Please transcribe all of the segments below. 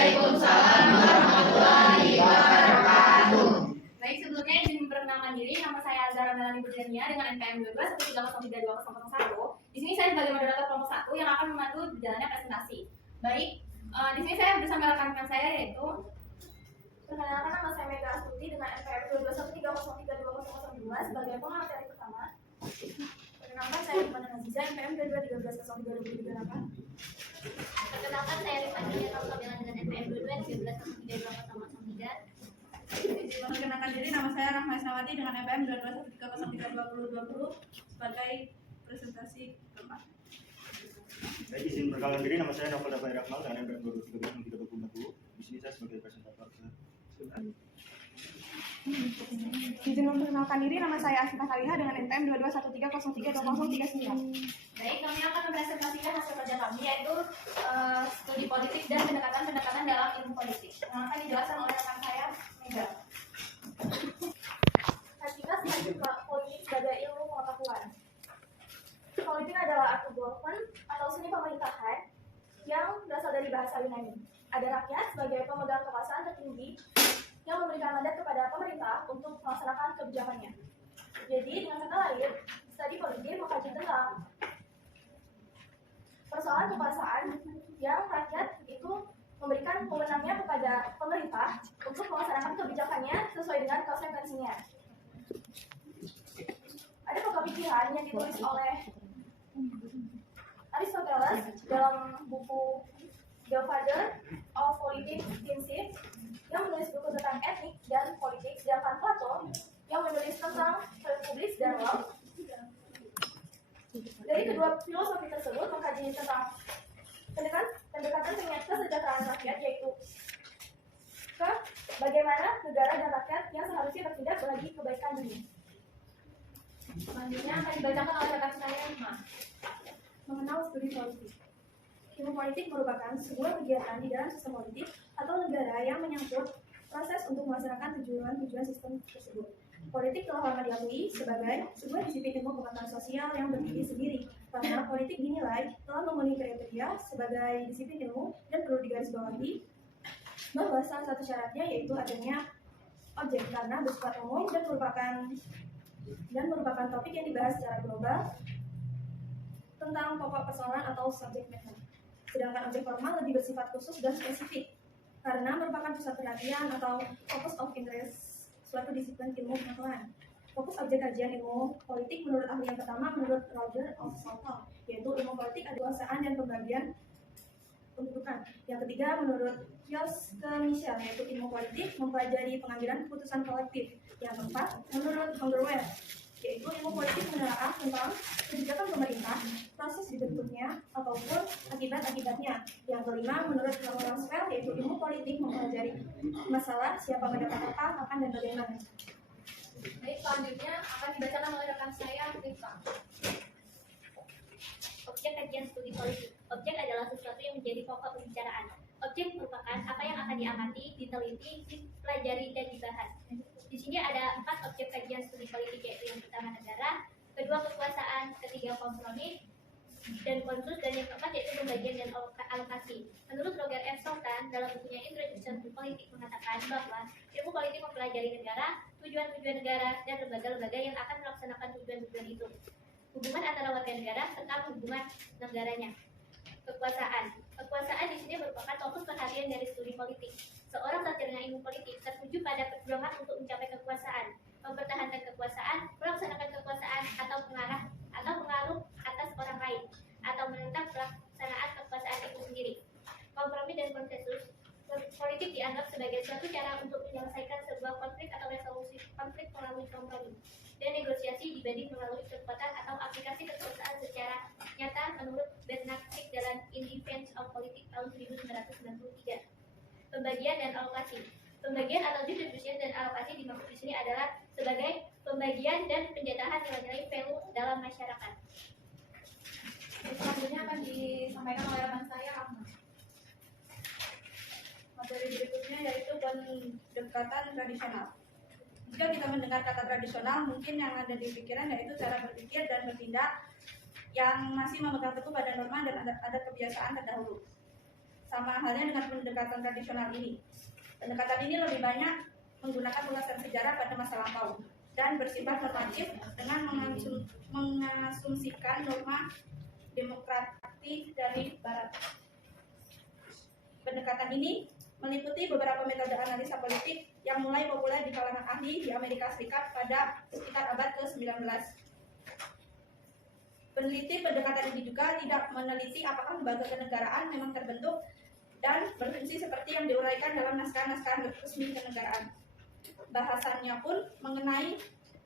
Waalaikumsalam warahmatullahi wabarakatuh. Baik, sebelumnya izin memperkenalkan diri, nama saya Azhara Melani Burjania dengan NPM 2213032001. Di sini saya sebagai moderator kelompok 1 yang akan memandu jalannya presentasi. Baik, di sini saya bersama rekan-rekan saya yaitu perkenalkan, nama saya Mega Astuti dengan NPM 2213032002 sebagai pemateri pertama. Perkenalkan, saya Rifana Naziza NPM 2213032038. Perkenalkan, saya Rifana Naziza dengan NPM 2213032003. Perkenalkan diri, nama saya Rahma Isnawati dengan NPM 2213032020 sebagai presentasi keempat. Baik, izin perkenalan diri, nama saya Novel Dabai Rahmal dengan NPM 22130320. Di sini saya sebagai presentator. Izin memperkenalkan diri, nama saya Asifah Kaliha dengan NPM 2213032039. Baik, kami akan mempresentasikan hasil kerja kami yaitu studi politik dan pendekatan-pendekatan dalam ilmu politik yang akan dijelaskan oleh rekan saya, Mega. Hakikat politik sebagai ilmu pengetahuan. Politik adalah art of government atau seni pemerintahan yang berasal dari bahasa Yunani. Ada rakyat sebagai pemegang kekuasaan tertinggi yang memberikan mandat kepada pemerintah untuk melaksanakan kebijakannya. Jadi, dengan kata lain, studi politik mengkaji tentang persoalan kekuasaan yang rakyat itu memberikan wewenangnya kepada pemerintah untuk melaksanakan kebijakannya sesuai dengan konsekuensinya. Ada pokok pikiran yang ditulis oleh Aristoteles dalam buku The Father of Politics Principles yang menulis buku tentang etik dan politik, sedangkan Plato yang menulis tentang republik dan law. Dari kedua filosofi tersebut mengkaji tentang pendekatan kesejahteraan rakyat, yaitu ke bagaimana negara dan rakyat yang seharusnya bertindak bagi kebaikan dunia. Selanjutnya akan dibacakan oleh rekan saya Ima. Mengenal studi politik. Ilmu politik merupakan sebuah kegiatan di dalam sistem politik atau negara yang menyangkut proses untuk melaksanakan tujuan-tujuan sistem tersebut. Politik telah lama diakui sebagai sebuah disiplin ilmu pengetahuan sosial yang berdiri sendiri, karena politik dinilai telah memenuhi kriteria sebagai disiplin ilmu dan perlu digarisbawahi bahwa salah satu syaratnya yaitu adanya objek karena bersifat umum dan merupakan topik yang dibahas secara global tentang pokok persoalan atau subject matter. Sedangkan objek formal lebih bersifat khusus dan spesifik karena merupakan pusat perhatian atau focus of interest suatu disiplin ilmu pengetahuan. Fokus objek kajian ilmu politik menurut ahli yang pertama menurut Roger of Southall, yaitu ilmu politik ada kekuasaan dan pembagian pendudukan. Yang ketiga menurut Kioske Michel, yaitu ilmu politik mempelajari pengambilan keputusan kolektif. Yang keempat menurut Hungerwell, yaitu ilmu politik menelaah tentang kebijakan pemerintah, proses dibentuknya ataupun akibat-akibatnya. Yang kelima menurut Herman Maxwell, yaitu ilmu politik mempelajari masalah siapa mendapat apa, kapan dan bagaimana. Baik, selanjutnya akan dibacakan oleh rekan saya, Rifka. Objek kajian studi politik. Objek adalah sesuatu yang menjadi pokok pembicaraan. Objek merupakan apa yang akan diamati, diteliti, dipelajari, dan dibahas. Di sini ada 4 objek kajian studi politik, yaitu yang pertama negara, kedua kekuasaan, ketiga kompromi dan konsus, dan yang keempat yaitu pembagian dan alokasi. Menurut Roger F. Sultan dalam bukunya Introduction to Politics mengatakan bahwa ilmu politik mempelajari negara, tujuan-tujuan negara, dan lembaga-lembaga yang akan melaksanakan tujuan-tujuan itu, hubungan antara warga negara serta hubungan negaranya. Kekuasaan di sini merupakan fokus perhatian dari studi politik. Seorang sarjana ilmu politik tertuju pada perjuangan untuk mencapai kekuasaan, mempertahankan kekuasaan, melaksanakan kekuasaan, atau pengaruh atas orang lain, atau menentang pelaksanaan kekuasaan itu sendiri. Kompromi dan konsensus politik dianggap sebagai suatu cara untuk menyelesaikan sebuah konflik atau resolusi konflik melalui kompromi dan negosiasi dibanding melalui kekuatan atau aplikasi kekuasaan secara nyata menurut Bernard Crick dalam In Defense of Politics tahun 1993. Pembagian dan alokasi. Pembagian atau distribution dan alokasi dimaksud di sini adalah sebagai pembagian dan penjatahan nilai-nilai value dalam masyarakat. Selanjutnya akan disampaikan oleh rekan saya, Ahmad. Materi berikutnya yaitu pendekatan tradisional. Jika kita mendengar kata tradisional, mungkin yang ada di pikiran yaitu cara berpikir dan bertindak yang masih memegang teguh pada norma dan adat kebiasaan terdahulu. sama halnya dengan pendekatan tradisional ini. Pendekatan ini lebih banyak menggunakan ulasan sejarah pada masa lampau dan bersifat normatif dengan mengasumsikan norma demokratik dari Barat. Pendekatan ini meliputi beberapa metode analisa politik yang mulai populer di kalangan ahli di Amerika Serikat pada sekitar abad ke-19. Peneliti pendekatan ini juga tidak meneliti apakah lembaga kenegaraan memang terbentuk dan berfungsi seperti yang diuraikan dalam naskah-naskah resmi kenegaraan. Bahasannya pun mengenai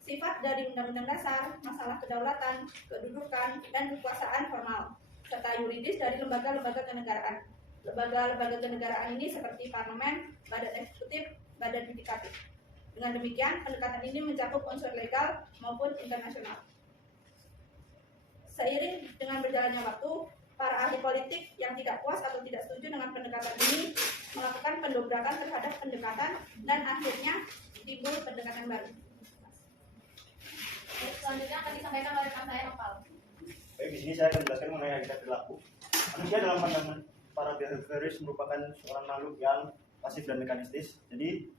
sifat dari undang-undang dasar, masalah kedaulatan, kedudukan, dan kekuasaan formal, serta yuridis dari lembaga-lembaga kenegaraan. Lembaga-lembaga kenegaraan ini seperti parlemen, badan eksekutif, badan yudikatif. Dengan demikian, pendekatan ini mencakup unsur legal maupun internasional. Seiring dengan berjalannya waktu, para ahli politik yang tidak puas atau tidak setuju dengan pendekatan ini melakukan pendobrakan terhadap pendekatan dan akhirnya timbul pendekatan baru. Selanjutnya akan disampaikan oleh rekan saya Nopal. Baik, di sini saya akan menjelaskan mengenai hakikat perilaku. Manusia dalam pandangan para behavioris merupakan seorang makhluk yang pasif dan mekanistis. Jadi,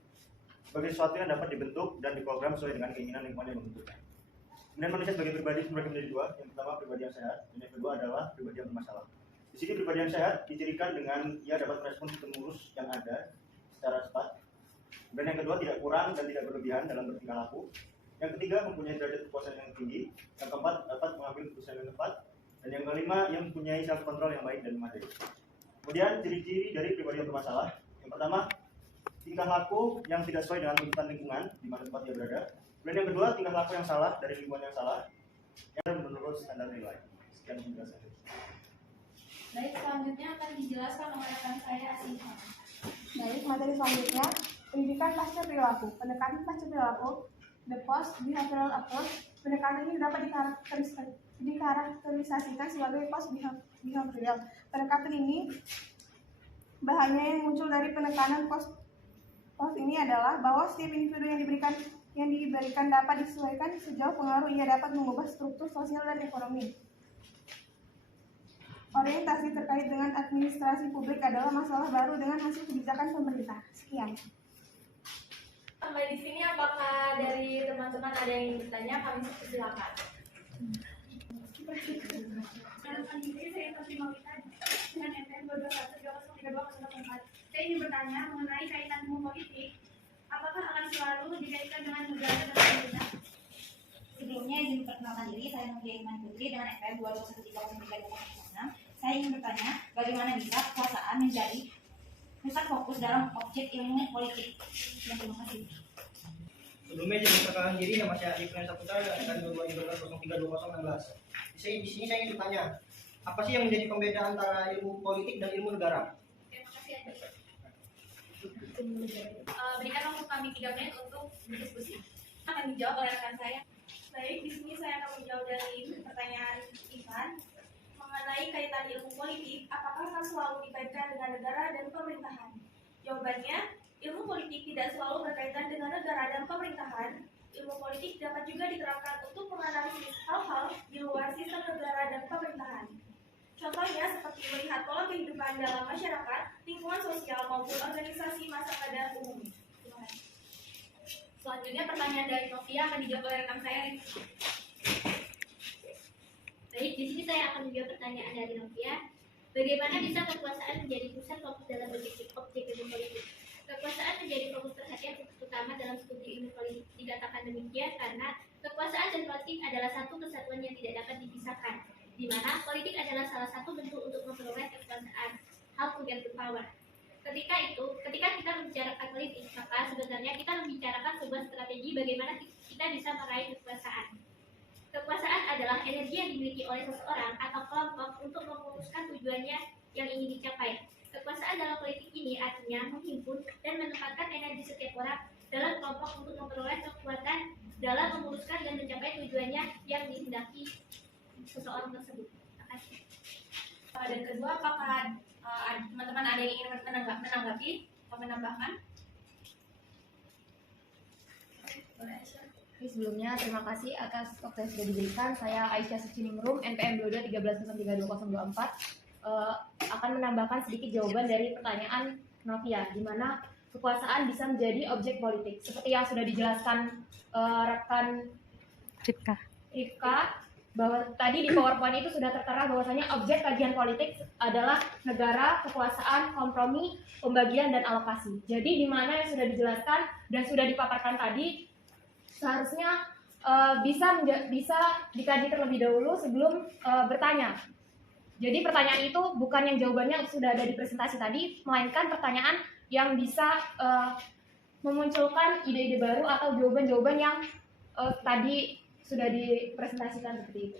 sebagai sesuatu yang dapat dibentuk dan diprogram sesuai dengan keinginan lingkungan yang membentuknya. Kemudian manusia sebagai pribadi terbagi menjadi dua. Yang pertama pribadi yang sehat, dan yang kedua adalah pribadi yang bermasalah. Di sini pribadi yang sehat dicirikan dengan ia dapat merespon stimulus yang ada secara cepat. Dan yang kedua tidak kurang dan tidak berlebihan dalam bertingkah laku. Yang ketiga mempunyai derajat kepuasan yang tinggi. Yang keempat dapat mengambil keputusan yang tepat. Dan yang kelima yang mempunyai self control yang baik dan memadai. Kemudian ciri-ciri dari pribadi yang bermasalah. Yang pertama, tingkah laku yang tidak sesuai dengan tuntutan lingkungan di mana tempat dia berada. Kemudian yang kedua, tingkah laku yang salah dari lingkungan yang salah yang menurut standar nilai. Sekian penjelasan. Baik, selanjutnya akan dijelaskan oleh rekan saya Asyifa. Baik, materi selanjutnya, pendidikan pasca perilaku. Pendekatan pasca perilaku, the post behavioral approach. Pendekatan ini dapat dikarakterisasikan sebagai post behavioral. Pendekatan ini bahannya yang muncul dari penekanan post ini adalah bahwa setiap individu yang diberikan dapat disesuaikan sejauh pengaruh ia dapat mengubah struktur sosial dan ekonomi. Orientasi terkait dengan administrasi publik adalah masalah baru dengan hasil kebijakan pemerintah. Sekian. Sampai di sini apakah dari teman-teman ada yang ingin bertanya? Kami silakan. Saya Fatimah Wita dengan NPM 221-203-204. Saya ingin bertanya mengenai kaitan ilmu politik. Apakah akan selalu dikaitkan dengan negara dan pemerintah? Sebelumnya izin perkenalkan diri, saya Mulia Iman Putri dengan NPM 221-303-206. Saya ingin bertanya, bagaimana bisa kekuasaan menjadi pusat fokus dalam objek ilmu politik? Terima kasih. Sebelumnya izin perkenalkan diri, nama saya Adi Pranesa Putra dengan NPM 213-03-2016. Di sini saya ingin bertanya, apa sih yang menjadi pembeda antara ilmu politik dan ilmu negara? Terima kasih Adi. Berikan waktu kami 3 menit untuk berdiskusi. Akan dijawab oleh rekan saya. Baik, di sini saya akan menjawab dari pertanyaan Ivan mengenai kaitan ilmu politik. Apakah akan selalu dikaitkan dengan negara dan pemerintahan? Jawabannya, ilmu politik tidak selalu berkaitan dengan negara dan pemerintahan. Ilmu politik dapat juga diterapkan untuk menganalisis hal-hal di luar sistem negara dan pemerintahan. Contohnya seperti melihat pola kehidupan dalam masyarakat, lingkungan sosial maupun organisasi masa pada umumnya. Terima kasih. Selanjutnya pertanyaan dari Novia akan dijawab oleh rekan saya. Baik, di sini saya akan menjawab pertanyaan dari Novia. Bagaimana bisa kekuasaan menjadi pusat fokus dalam objek ilmu politik? Kekuasaan menjadi fokus perhatian utama dalam studi ilmu politik. Dikatakan demikian karena kekuasaan dan politik adalah satu kesatuan yang tidak dapat dipisahkan, di mana politik adalah salah satu bentuk untuk memperoleh kekuasaan, how to get the power. Ketika kita membicarakan politik, maka sebenarnya kita membicarakan sebuah strategi bagaimana kita bisa meraih kekuasaan. Kekuasaan adalah energi yang dimiliki oleh seseorang atau kelompok untuk memutuskan tujuannya yang ingin dicapai. Kekuasaan dalam politik ini artinya menghimpun dan menempatkan energi setiap orang dalam kelompok untuk memperoleh kekuatan dalam memutuskan dan mencapai tujuannya yang dihendaki seseorang tersebut. Terima kasih. Dan kedua, apakah teman-teman ada yang ingin menanggapi atau menambahkan? Oke, sebelumnya terima kasih atas waktu yang sudah diberikan. Saya Aisyah Suciningrum, NPM 2213032024. akan menambahkan sedikit jawaban dari pertanyaan Novia, di mana kekuasaan bisa menjadi objek politik. Seperti yang sudah dijelaskan rekan Rifka, bahwa tadi di PowerPoint itu sudah tertera bahwasanya objek kajian politik adalah negara, kekuasaan, kompromi, pembagian, dan alokasi. Jadi di mana yang sudah dijelaskan dan sudah dipaparkan tadi seharusnya bisa dikaji terlebih dahulu sebelum bertanya. Jadi pertanyaan itu bukan yang jawabannya sudah ada di presentasi tadi, melainkan pertanyaan yang bisa memunculkan ide-ide baru atau jawaban-jawaban yang tadi sudah dipresentasikan seperti itu.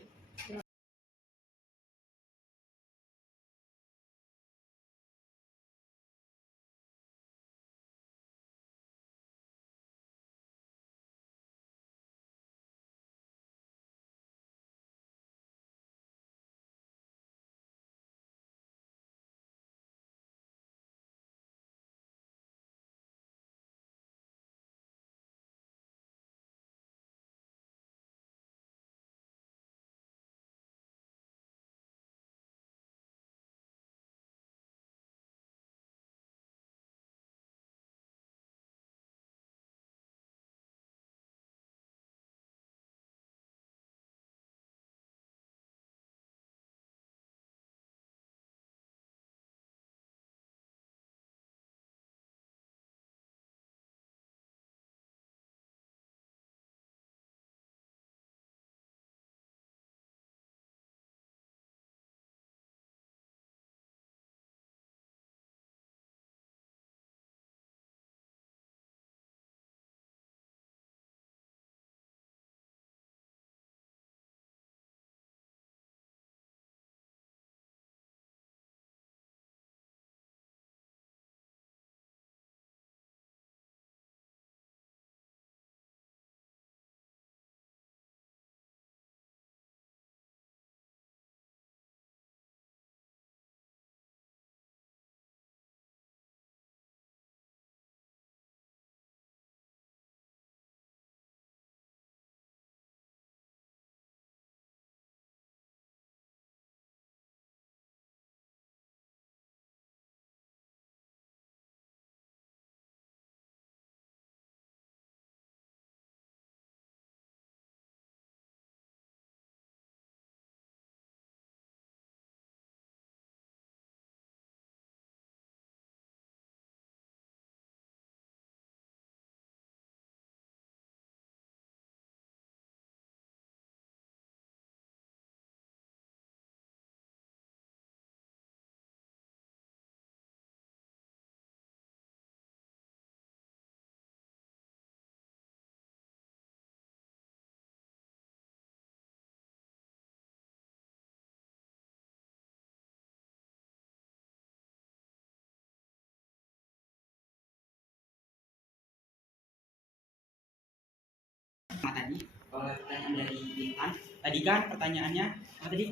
Tadi pertanyaan dari Intan tadi kan pertanyaannya apa tadi,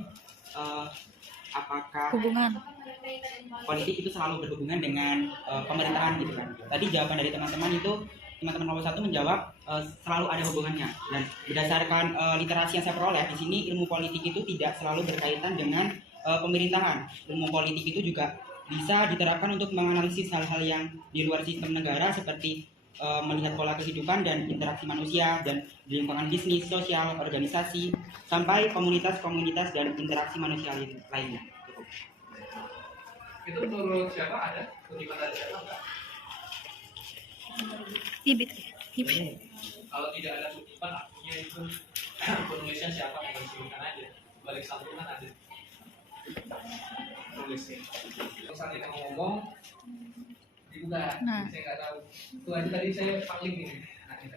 apakah hubungan politik itu selalu berhubungan dengan pemerintahan gitu kan. Tadi jawaban dari teman-teman itu teman-teman nomor 1 menjawab selalu ada hubungannya, dan berdasarkan literasi yang saya peroleh di sini, ilmu politik itu tidak selalu berkaitan dengan pemerintahan. Ilmu politik itu juga bisa diterapkan untuk menganalisis hal-hal yang di luar sistem negara seperti melihat pola kehidupan dan interaksi manusia dan di lingkungan bisnis, sosial, organisasi, sampai komunitas-komunitas dan interaksi manusia lainnya. Itu menurut siapa ada? Kutipan dari siapa enggak? Ibit. Kalau tidak ada kutipan artinya itu penulisnya siapa yang disebutkan aja. Balik santunan ada. Tulisnya. Saat kita ngomong dibuka, Nah. saya nggak tahu. Itu aja tadi saya paling ini. Nah, kita.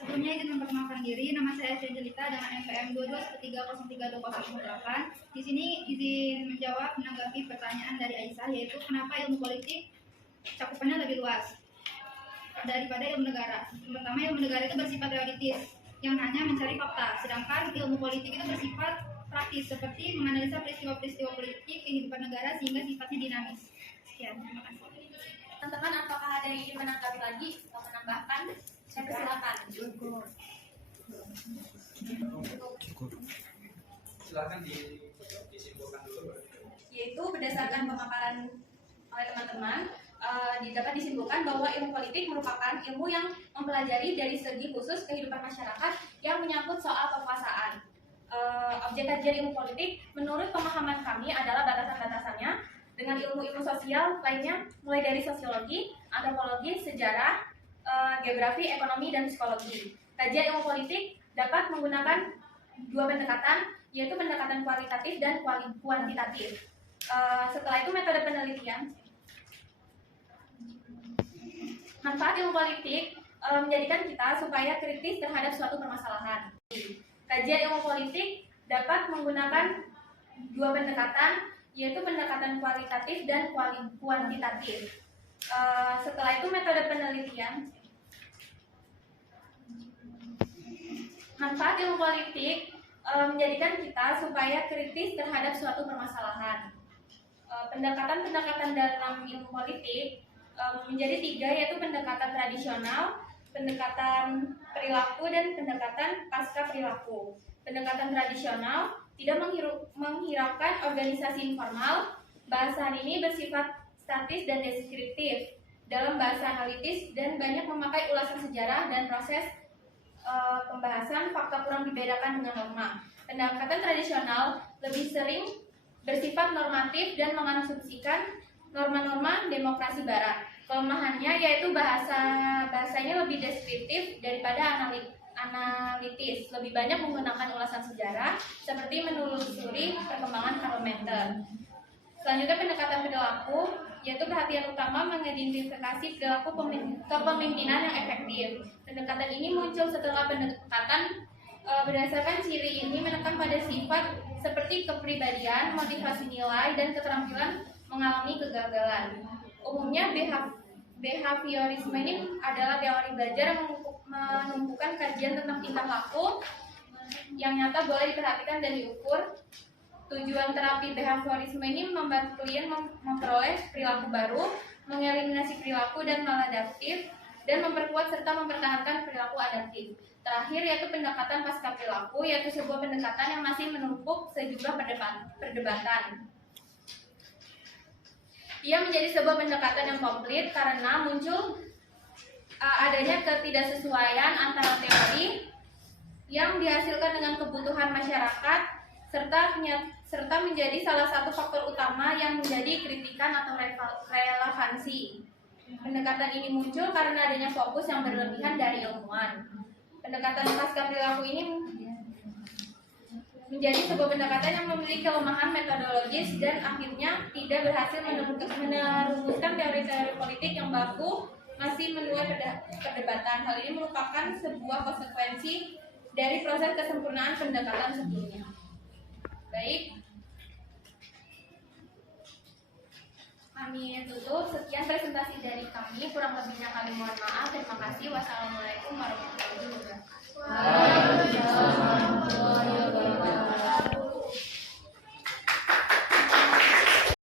Sebelumnya izin memperkenalkan diri, nama saya Evangelita dengan NPM 2213032008. Di sini izin menjawab menanggapi pertanyaan dari Aisyah, yaitu kenapa ilmu politik cakupannya lebih luas daripada ilmu negara. Yang pertama, ilmu negara itu bersifat realitis yang hanya mencari fakta, sedangkan ilmu politik itu bersifat praktis seperti menganalisa peristiwa-peristiwa politik kehidupan negara sehingga sifatnya dinamis. Sekian, terima kasih. Teman-teman, apakah ada yang ingin menanggapi lagi atau menambahkan? Saya persilakan. Silakan disimpulkan dulu. yaitu berdasarkan pemaparan oleh teman-teman, dapat disimpulkan bahwa ilmu politik merupakan ilmu yang mempelajari dari segi khusus kehidupan masyarakat yang menyangkut soal kekuasaan. Objek kajian ilmu politik menurut pemahaman kami adalah batasan-batasannya dengan ilmu-ilmu sosial lainnya, mulai dari sosiologi, antropologi, sejarah, geografi, ekonomi, dan psikologi. Kajian ilmu politik dapat menggunakan dua pendekatan, yaitu pendekatan kualitatif dan kuantitatif. Setelah itu metode penelitian. Manfaat ilmu politik menjadikan kita supaya kritis terhadap suatu permasalahan. Kajian ilmu politik dapat menggunakan dua pendekatan, yaitu pendekatan kualitatif dan kuantitatif. Setelah itu metode penelitian. Manfaat ilmu politik menjadikan kita supaya kritis terhadap suatu permasalahan. Pendekatan-pendekatan dalam ilmu politik menjadi tiga, yaitu pendekatan tradisional, pendekatan perilaku, dan pendekatan pasca perilaku. Pendekatan tradisional tidak menghiraukan organisasi informal. Bahasan ini bersifat statis dan deskriptif dalam bahasa analitis dan banyak memakai ulasan sejarah dan proses pembahasan fakta kurang dibedakan dengan norma. Pendekatan tradisional lebih sering bersifat normatif dan mengasumsikan norma-norma demokrasi barat. Kelemahannya yaitu bahasanya lebih deskriptif daripada analitis, lebih banyak menggunakan ulasan sejarah seperti menelusuri perkembangan parlementer. Selanjutnya pendekatan perilaku, yaitu perhatian utama mengidentifikasi perilaku kepemimpinan yang efektif. Pendekatan ini muncul setelah pendekatan berdasarkan ciri ini menekan pada sifat seperti kepribadian, motivasi nilai, dan keterampilan mengalami kegagalan. Umumnya behaviorisme ini adalah teori belajar yang menumpukan kajian tentang tingkah laku yang nyata boleh diperhatikan dan diukur. Tujuan terapi behaviorisme ini membantu klien memperoleh perilaku baru, mengeliminasi perilaku dan maladaptif, dan memperkuat serta mempertahankan perilaku adaptif. Terakhir yaitu pendekatan pasca perilaku, yaitu sebuah pendekatan yang masih menumpuk sejumlah perdebatan. Ia menjadi sebuah pendekatan yang komplit karena muncul adanya ketidaksesuaian antara teori yang dihasilkan dengan kebutuhan masyarakat serta menjadi salah satu faktor utama yang menjadi kritikan atau relevansi. Pendekatan ini muncul karena adanya fokus yang berlebihan dari ilmuwan. Pendekatan pasca perilaku ini menjadi sebuah pendekatan yang memiliki kelemahan metodologis dan akhirnya tidak berhasil merumuskan teori-teori politik yang baku, masih menuai perdebatan. Hal ini merupakan sebuah konsekuensi dari proses kesempurnaan pendekatan sebelumnya. Baik, kami tutup. Sekian presentasi dari kami. Kurang lebihnya kami mohon maaf. Terima kasih. Wassalamualaikum warahmatullahi wabarakatuh.